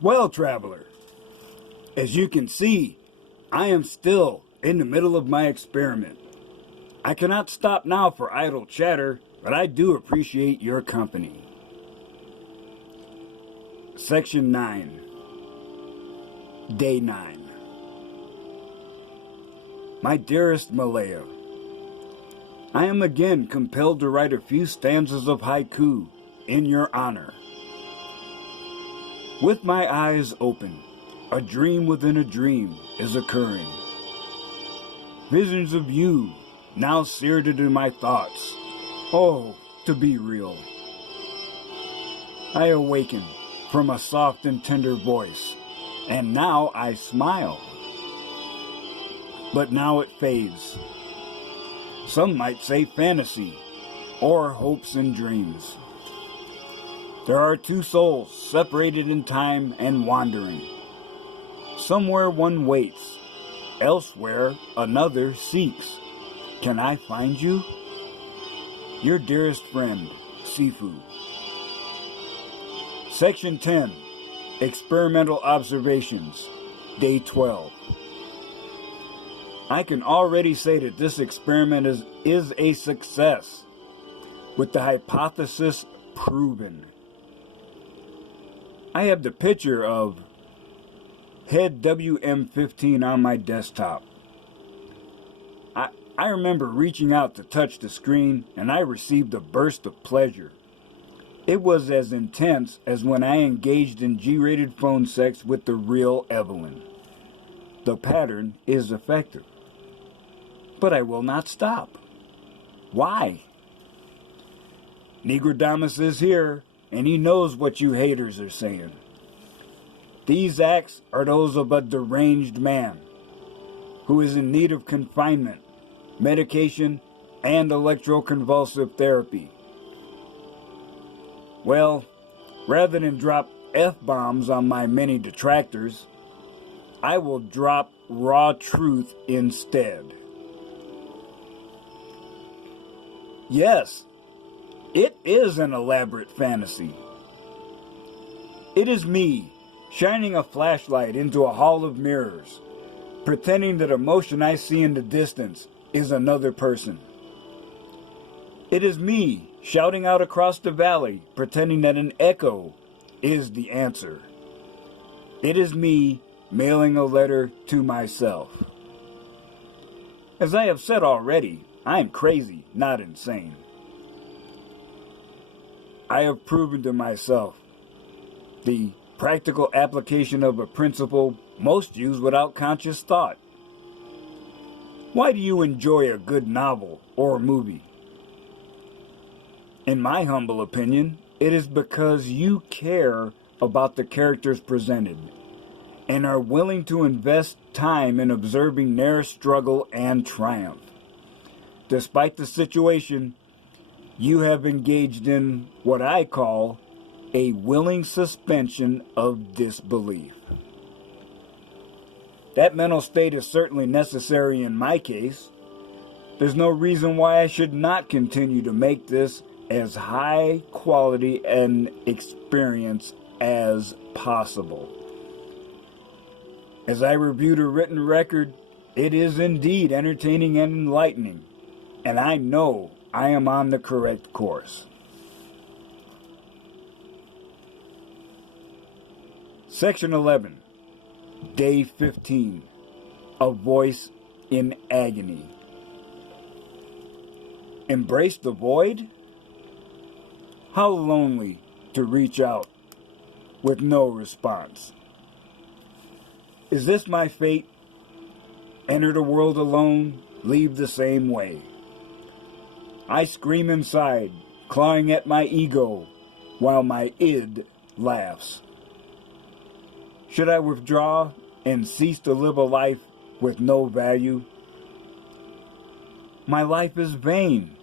Well, traveler, as you can see, I am still in the middle of my experiment. I cannot stop now for idle chatter, but I do appreciate your company. Section 9. Day 9. My dearest Malaya, I am again compelled to write a few stanzas of haiku in your honor. With my eyes open, a dream within a dream is occurring. Visions of you now seared into my thoughts. Oh, to be real. I awaken from a soft and tender voice, and now I smile. But now it fades. Some might say fantasy, or hopes and dreams. There are two souls separated in time and wandering. Somewhere one waits, elsewhere another seeks. Can I find you? Your dearest friend, Sifu. Section 10. Experimental Observations, Day 12. I can already say that this experiment is a success, with the hypothesis proven. I have the picture of head WM15 on my desktop. I remember reaching out to touch the screen, and I received a burst of pleasure. It was as intense as when I engaged in G-rated phone sex with the real Evelyn. The pattern is effective. But I will not stop. Why? Negrodamus is here, and he knows what you haters are saying. These acts are those of a deranged man who is in need of confinement, medication, and electroconvulsive therapy. Well, rather than drop F-bombs on my many detractors, I will drop raw truth instead. Yes, it is an elaborate fantasy. It is me shining a flashlight into a hall of mirrors, pretending that a motion I see in the distance is another person. It is me shouting out across the valley, pretending that an echo is the answer. It is me mailing a letter to myself. As I have said already, I am crazy, not insane. I have proven to myself the practical application of a principle most use without conscious thought. Why do you enjoy a good novel or movie? In my humble opinion, it is because you care about the characters presented and are willing to invest time in observing their struggle and triumph. Despite the situation, you have engaged in what I call a willing suspension of disbelief. That mental state is certainly necessary in my case. There's no reason why I should not continue to make this as high quality an experience as possible. As I reviewed a written record, it is indeed entertaining and enlightening, and I know I am on the correct course. Section 11, Day 15, A Voice in Agony. Embrace the void? How lonely to reach out with no response. Is this my fate? Enter the world alone, leave the same way. I scream inside, clawing at my ego, while my id laughs. Should I withdraw and cease to live a life with no value? My life is vain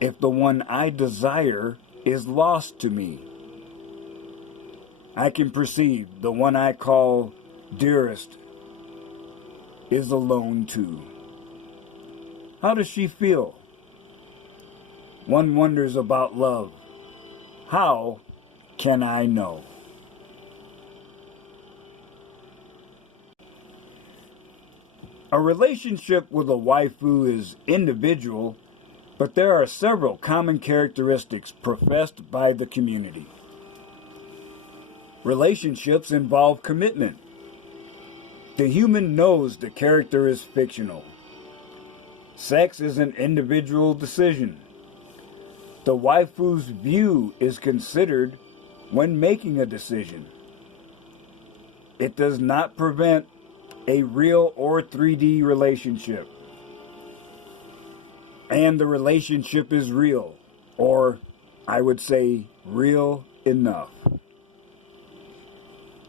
if the one I desire is lost to me. I can perceive the one I call dearest is alone too. How does she feel? One wonders about love. How can I know? A relationship with a waifu is individual, but there are several common characteristics professed by the community. Relationships involve commitment. The human knows the character is fictional. Sex is an individual decision. The waifu's view is considered when making a decision. It does not prevent a real or 3D relationship. And the relationship is real, or I would say real enough.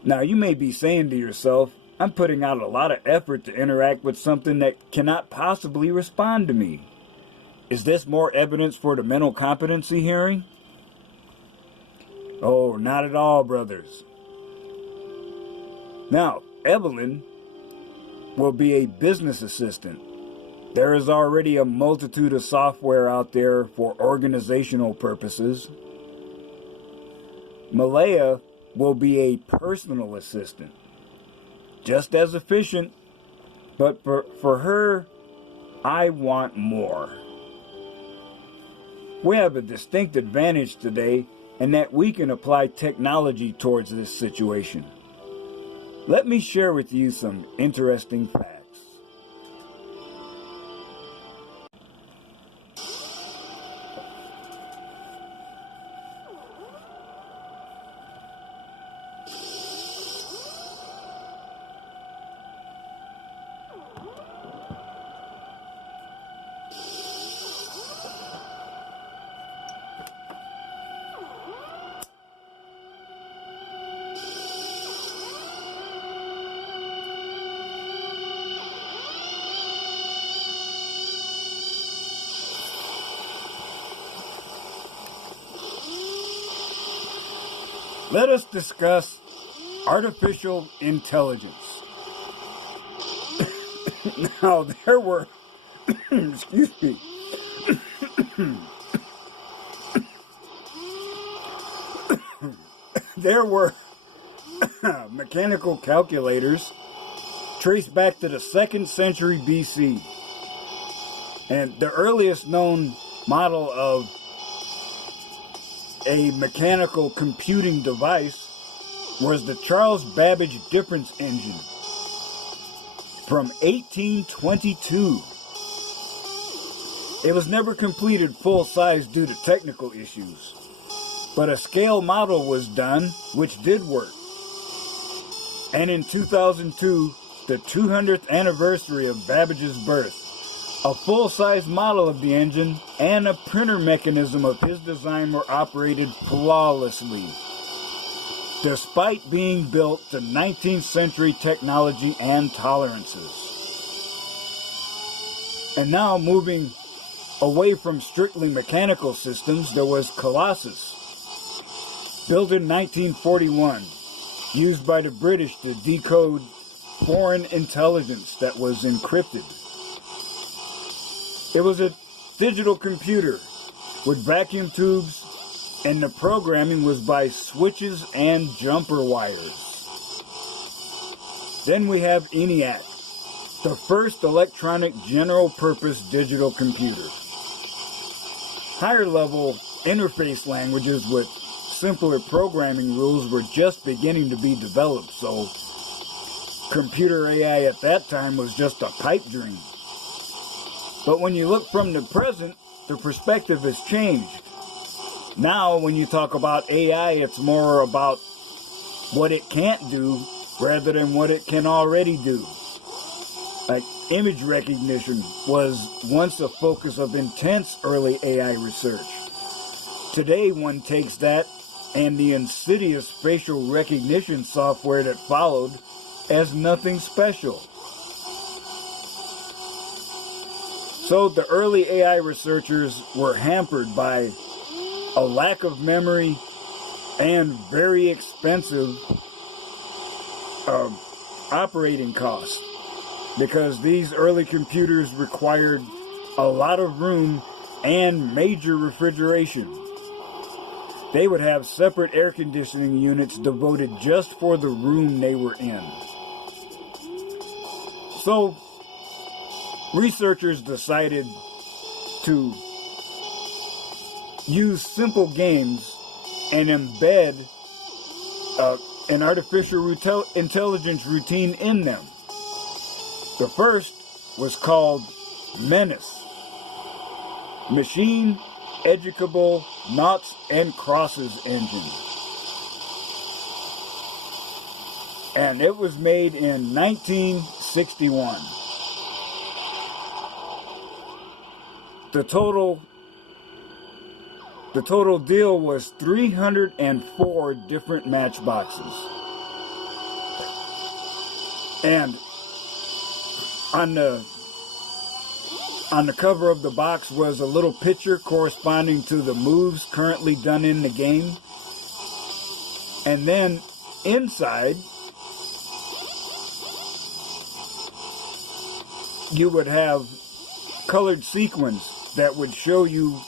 Now you may be saying to yourself, I'm putting out a lot of effort to interact with something that cannot possibly respond to me. Is this more evidence for the mental competency hearing? Oh, not at all, brothers. Now, Evelyn will be a business assistant. There is already a multitude of software out there for organizational purposes. Malaya will be a personal assistant. Just as efficient, but for her, I want more. We have a distinct advantage today in that we can apply technology towards this situation. Let me share with you some interesting facts. Let us discuss artificial intelligence. Now, there were, excuse me, there were mechanical calculators traced back to the 2nd century BC. And the earliest known model of a mechanical computing device was the Charles Babbage difference engine from 1822. It was never completed full size due to technical issues, but a scale model was done which did work. And in 2002, the 200th anniversary of Babbage's birth, a full-size model of the engine and a printer mechanism of his design were operated flawlessly, despite being built to 19th century technology and tolerances. And now, moving away from strictly mechanical systems, there was Colossus, built in 1941, used by the British to decode foreign intelligence that was encrypted. It was a digital computer with vacuum tubes, and the programming was by switches and jumper wires. Then we have ENIAC, the first electronic general-purpose digital computer. Higher-level interface languages with simpler programming rules were just beginning to be developed, so computer AI at that time was just a pipe dream. But when you look from the present, the perspective has changed. Now, when you talk about AI, it's more about what it can't do rather than what it can already do. Like image recognition was once a focus of intense early AI research. Today, one takes that and the insidious facial recognition software that followed as nothing special. So the early AI researchers were hampered by a lack of memory and very expensive operating costs, because these early computers required a lot of room and major refrigeration. They would have separate air conditioning units devoted just for the room they were in. So researchers decided to use simple games and embed an artificial intelligence routine in them. The first was called Menace. Machine Educable Noughts and Crosses Engine. And it was made in 1961. The total deal was 304 different matchboxes. And on the cover of the box was a little picture corresponding to the moves currently done in the game. And then inside, you would have colored sequins that would show you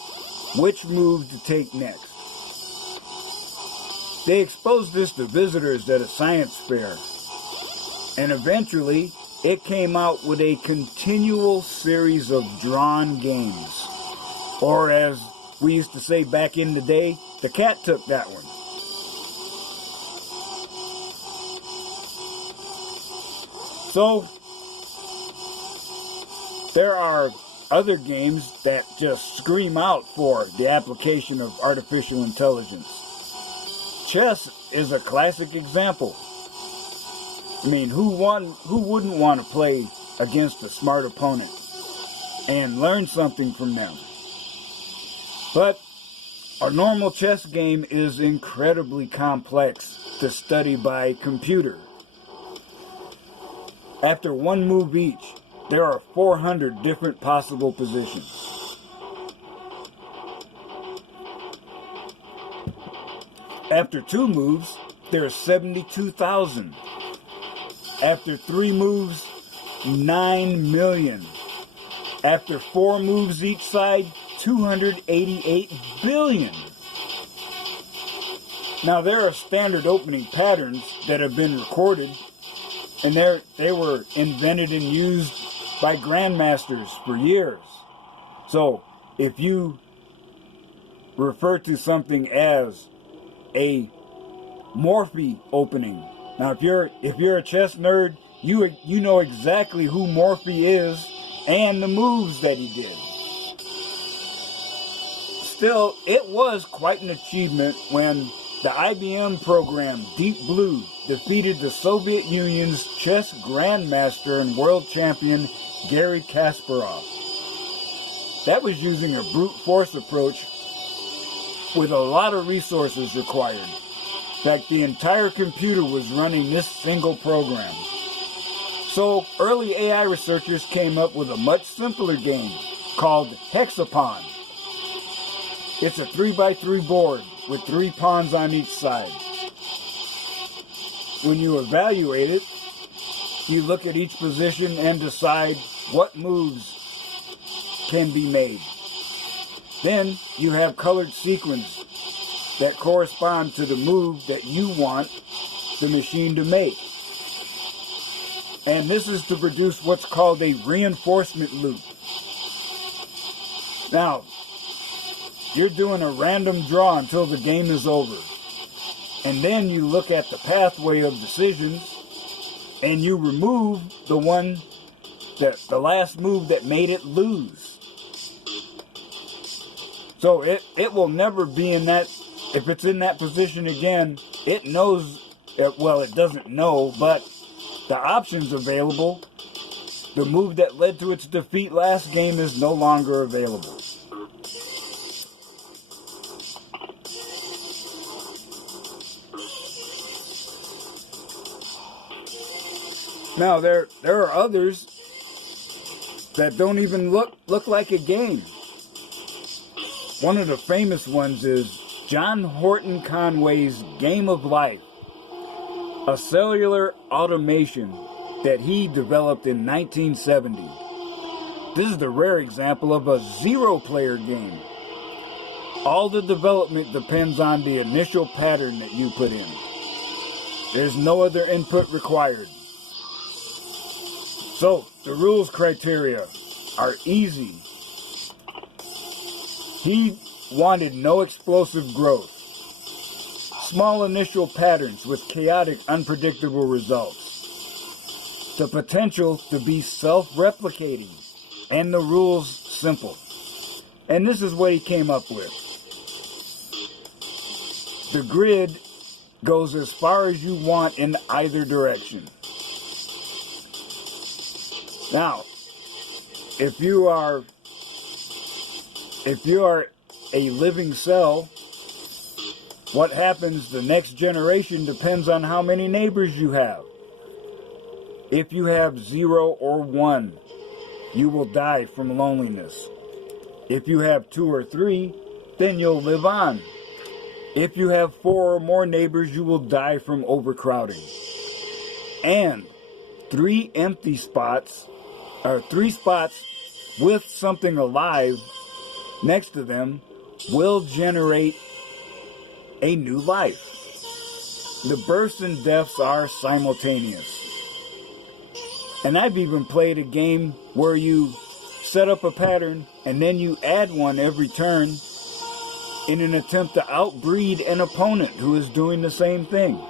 which move to take next. They exposed this to visitors at a science fair, and eventually it came out with a continual series of drawn games. Or as we used to say back in the day, the cat took that one. So, there are other games that just scream out for the application of artificial intelligence. Chess is a classic example. I mean, who wouldn't want to play against a smart opponent and learn something from them? But a normal chess game is incredibly complex to study by computer. After one move each, there are 400 different possible positions. After 2 moves, there are 72,000. After 3 moves, 9 million. After 4 moves each side, 288 billion. Now there are standard opening patterns that have been recorded, and they were invented and used by grandmasters for years. So if you refer to something as a Morphe opening, now if you're a chess nerd, you know exactly who Morphe is and the moves that he did. Still, it was quite an achievement when the IBM program Deep Blue defeated the Soviet Union's chess grandmaster and world champion Garry Kasparov. That was using a brute force approach with a lot of resources required. In fact, the entire computer was running this single program. So early AI researchers came up with a much simpler game called Hexapon. It's a 3x3 board with 3 pawns on each side. When you evaluate it, you look at each position and decide what moves can be made. Then you have colored sequins that correspond to the move that you want the machine to make. And this is to produce what's called a reinforcement loop. Now, you're doing a random draw until the game is over. And then you look at the pathway of decisions and you remove the last move that made it lose. So it will never be in that, if it's in that position again, it knows, well, it doesn't know, but the options available, the move that led to its defeat last game is no longer available. Now, there are others that don't even look like a game. One of the famous ones is John Horton Conway's Game of Life, a cellular automation that he developed in 1970. This is the rare example of a zero-player game. All the development depends on the initial pattern that you put in. There's no other input required. So, the rules criteria. are easy. He wanted no explosive growth. Small initial patterns with chaotic, unpredictable results. The potential to be self-replicating. And the rules simple. And this is what he came up with. The grid goes as far as you want in either direction. Now, if you are a living cell, what happens the next generation depends on how many neighbors you have. If you have 0 or 1, you will die from loneliness. If you have 2 or 3, then you'll live on. If you have 4 or more neighbors, you will die from overcrowding. And 3 empty spots, or 3 spots with something alive next to them, will generate a new life. The births and deaths are simultaneous. And I've even played a game where you set up a pattern and then you add one every turn in an attempt to outbreed an opponent who is doing the same thing.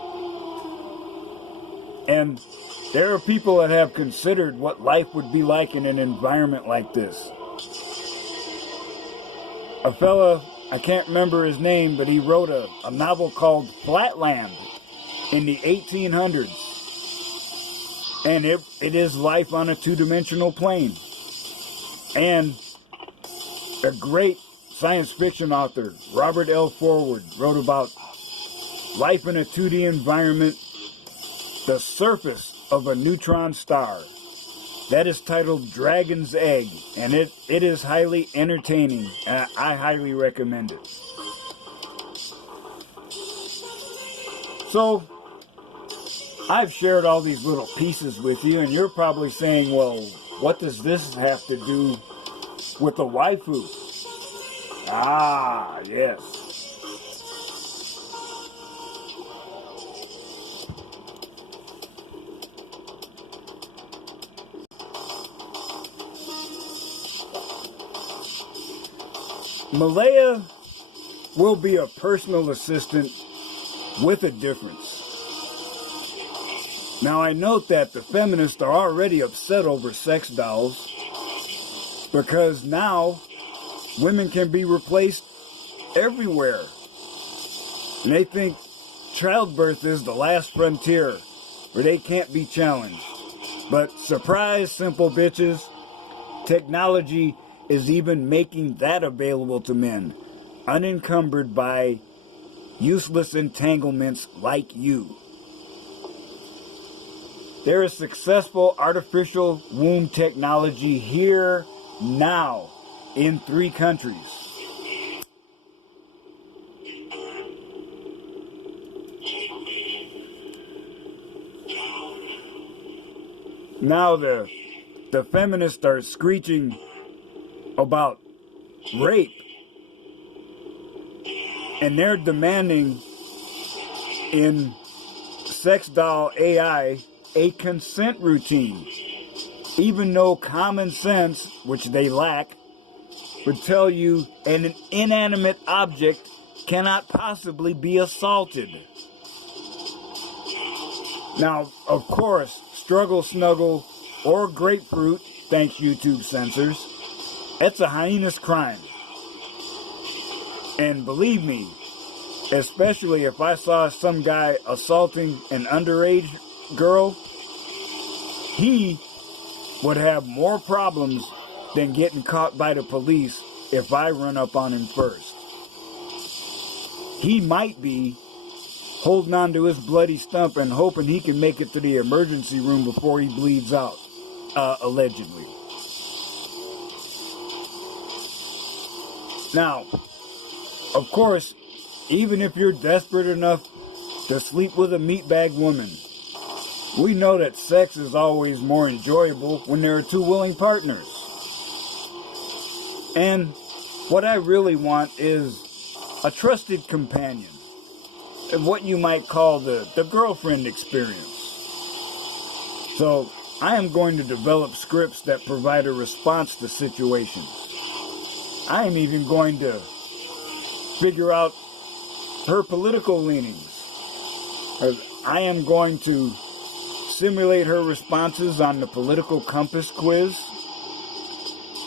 And there are people that have considered what life would be like in an environment like this. A fella, I can't remember his name, but he wrote a novel called Flatland in the 1800s. And it is life on a 2-dimensional plane. And a great science fiction author, Robert L. Forward, wrote about life in a 2D environment, the surface of a neutron star. That is titled Dragon's Egg, and it is highly entertaining, and I highly recommend it. So, I've shared all these little pieces with you, and you're probably saying, well, what does this have to do with the waifu? Ah, yes. Malaya will be a personal assistant with a difference. Now, I note that the feminists are already upset over sex dolls because now women can be replaced everywhere. And they think childbirth is the last frontier where they can't be challenged. But surprise, simple bitches, technology is even making that available to men, unencumbered by useless entanglements like you. There is successful artificial womb technology here now in 3 countries. Now the feminists are screeching about rape, and they're demanding in sex doll AI a consent routine, even though common sense, which they lack, would tell you an inanimate object cannot possibly be assaulted. Now, of course, struggle, snuggle, or grapefruit, thanks YouTube censors, that's a heinous crime. And believe me, especially if I saw some guy assaulting an underage girl, he would have more problems than getting caught by the police if I run up on him first. He might be holding on to his bloody stump and hoping he can make it to the emergency room before he bleeds out, allegedly. Now, of course, even if you're desperate enough to sleep with a meatbag woman, we know that sex is always more enjoyable when there are 2 willing partners. And what I really want is a trusted companion, and what you might call the girlfriend experience. So I am going to develop scripts that provide a response to situations. I am even going to figure out her political leanings. I am going to simulate her responses on the political compass quiz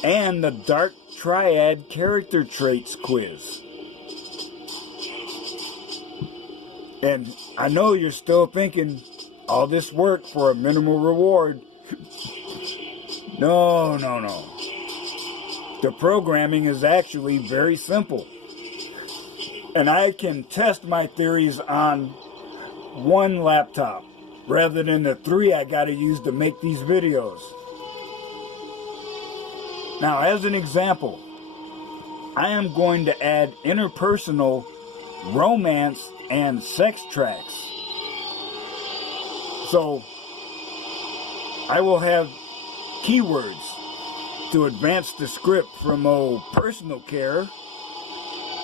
and the dark triad character traits quiz. And I know you're still thinking, all this work for a minimal reward. No. The programming is actually very simple. And I can test my theories on one laptop rather than the 3 I gotta use to make these videos. Now, as an example, I am going to add interpersonal romance and sex tracks. So, I will have keywords to advance the script from personal care.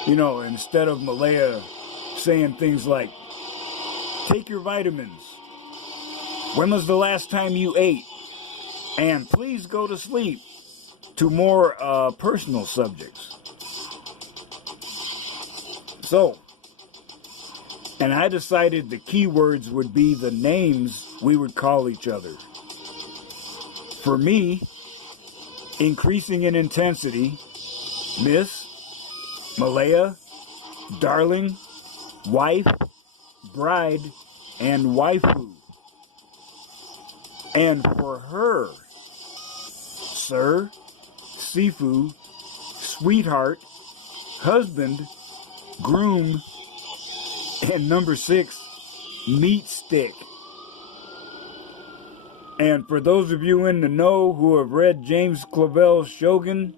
You know, instead of Malaya saying things like, take your vitamins, when was the last time you ate, and please go to sleep, to more personal subjects. So, and I decided the keywords would be the names we would call each other. For me, increasing in intensity, Miss, Malaya, Darling, Wife, Bride, and Waifu. And for her, Sir, Sifu, Sweetheart, Husband, Groom, and number 6, Meat Stick. And for those of you in the know who have read James Clavell's Shogun,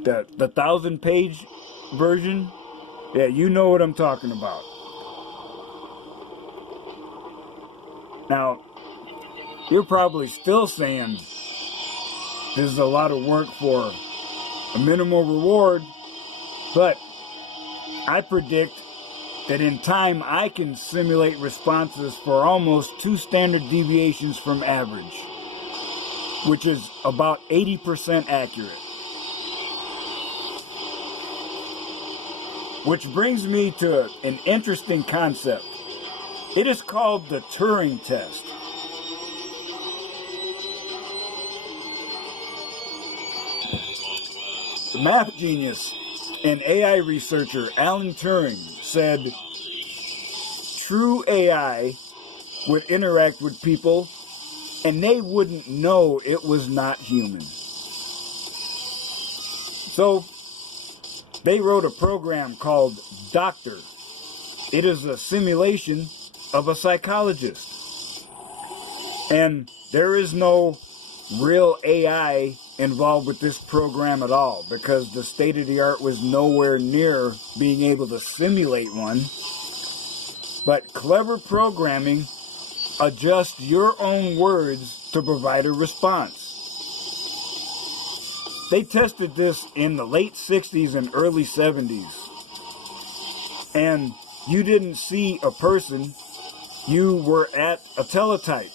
the 1,000-page version, yeah, you know what I'm talking about. Now, you're probably still saying this is a lot of work for a minimal reward, but I predict that in time I can simulate responses for almost 2 standard deviations from average, which is about 80% accurate. Which brings me to an interesting concept. It is called the Turing test. The math genius and AI researcher Alan Turing said true AI would interact with people and they wouldn't know it was not human. So they wrote a program called Doctor. It is a simulation of a psychologist. And there is no real AI involved with this program at all, because the state-of-the-art was nowhere near being able to simulate one. But clever programming adjusts your own words to provide a response. They tested this in the late 60s and early 70s. And you didn't see a person, you were at a teletype.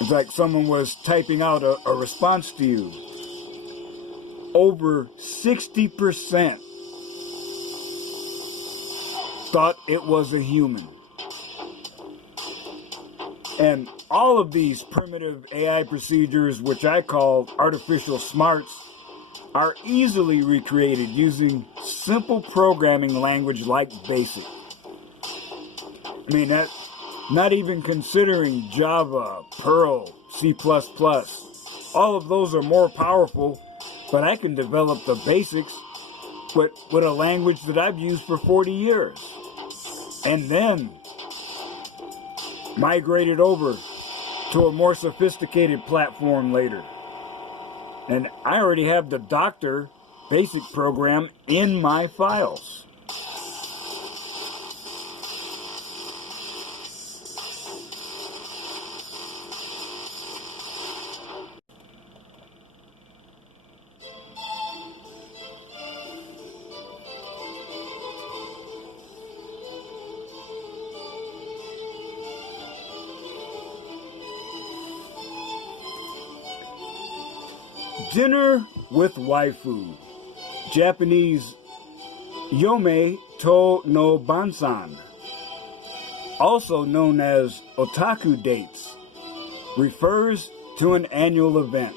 It's like someone was typing out a response to you. Over 60% thought it was a human. And all of these primitive AI procedures, which I call artificial smarts, are easily recreated using simple programming language like BASIC. I mean, that, not even considering Java, Perl, C++. All of those are more powerful, but I can develop the basics with a language that I've used for 40 years. And then migrate it over to a more sophisticated platform later. And I already have the Doctor basic program in my files. Dinner with Waifu, Japanese Yome To No Bansan, also known as Otaku Dates, refers to an annual event.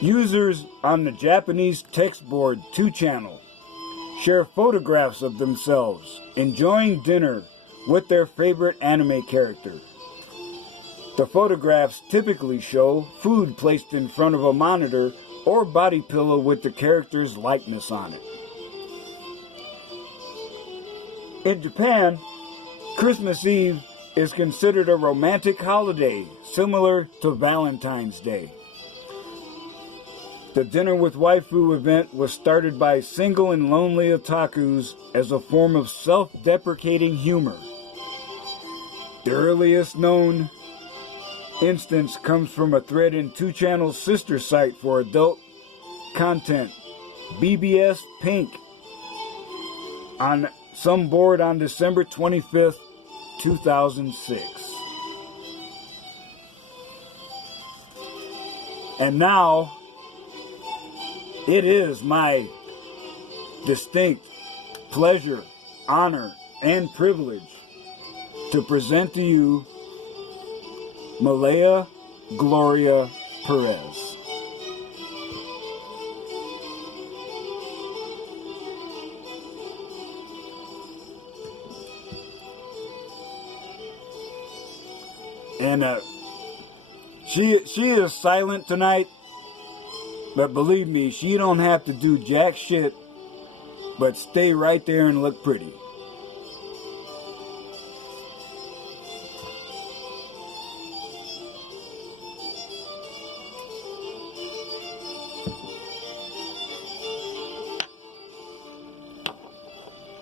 Users on the Japanese textboard 2 channel share photographs of themselves enjoying dinner with their favorite anime character. The photographs typically show food placed in front of a monitor or body pillow with the character's likeness on it. In Japan, Christmas Eve is considered a romantic holiday similar to Valentine's Day. The Dinner with Waifu event was started by single and lonely otakus as a form of self-deprecating humor. The earliest known instance comes from a thread in 2 channel's sister site for adult content, BBSPINK, on some board on December 25th, 2006. And now, it is my distinct pleasure, honor, and privilege to present to you Malaya Gloria Perez. And she is silent tonight, but believe me, she don't have to do jack shit but stay right there and look pretty.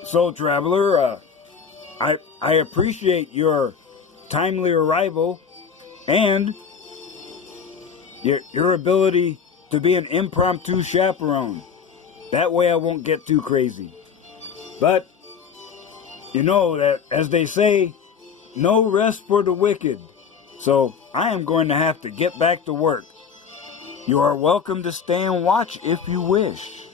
So, traveler, I appreciate your timely arrival and your ability to be an impromptu chaperone. That way I won't get too crazy. But, you know that, as they say, no rest for the wicked. So, I am going to have to get back to work. You are welcome to stay and watch if you wish.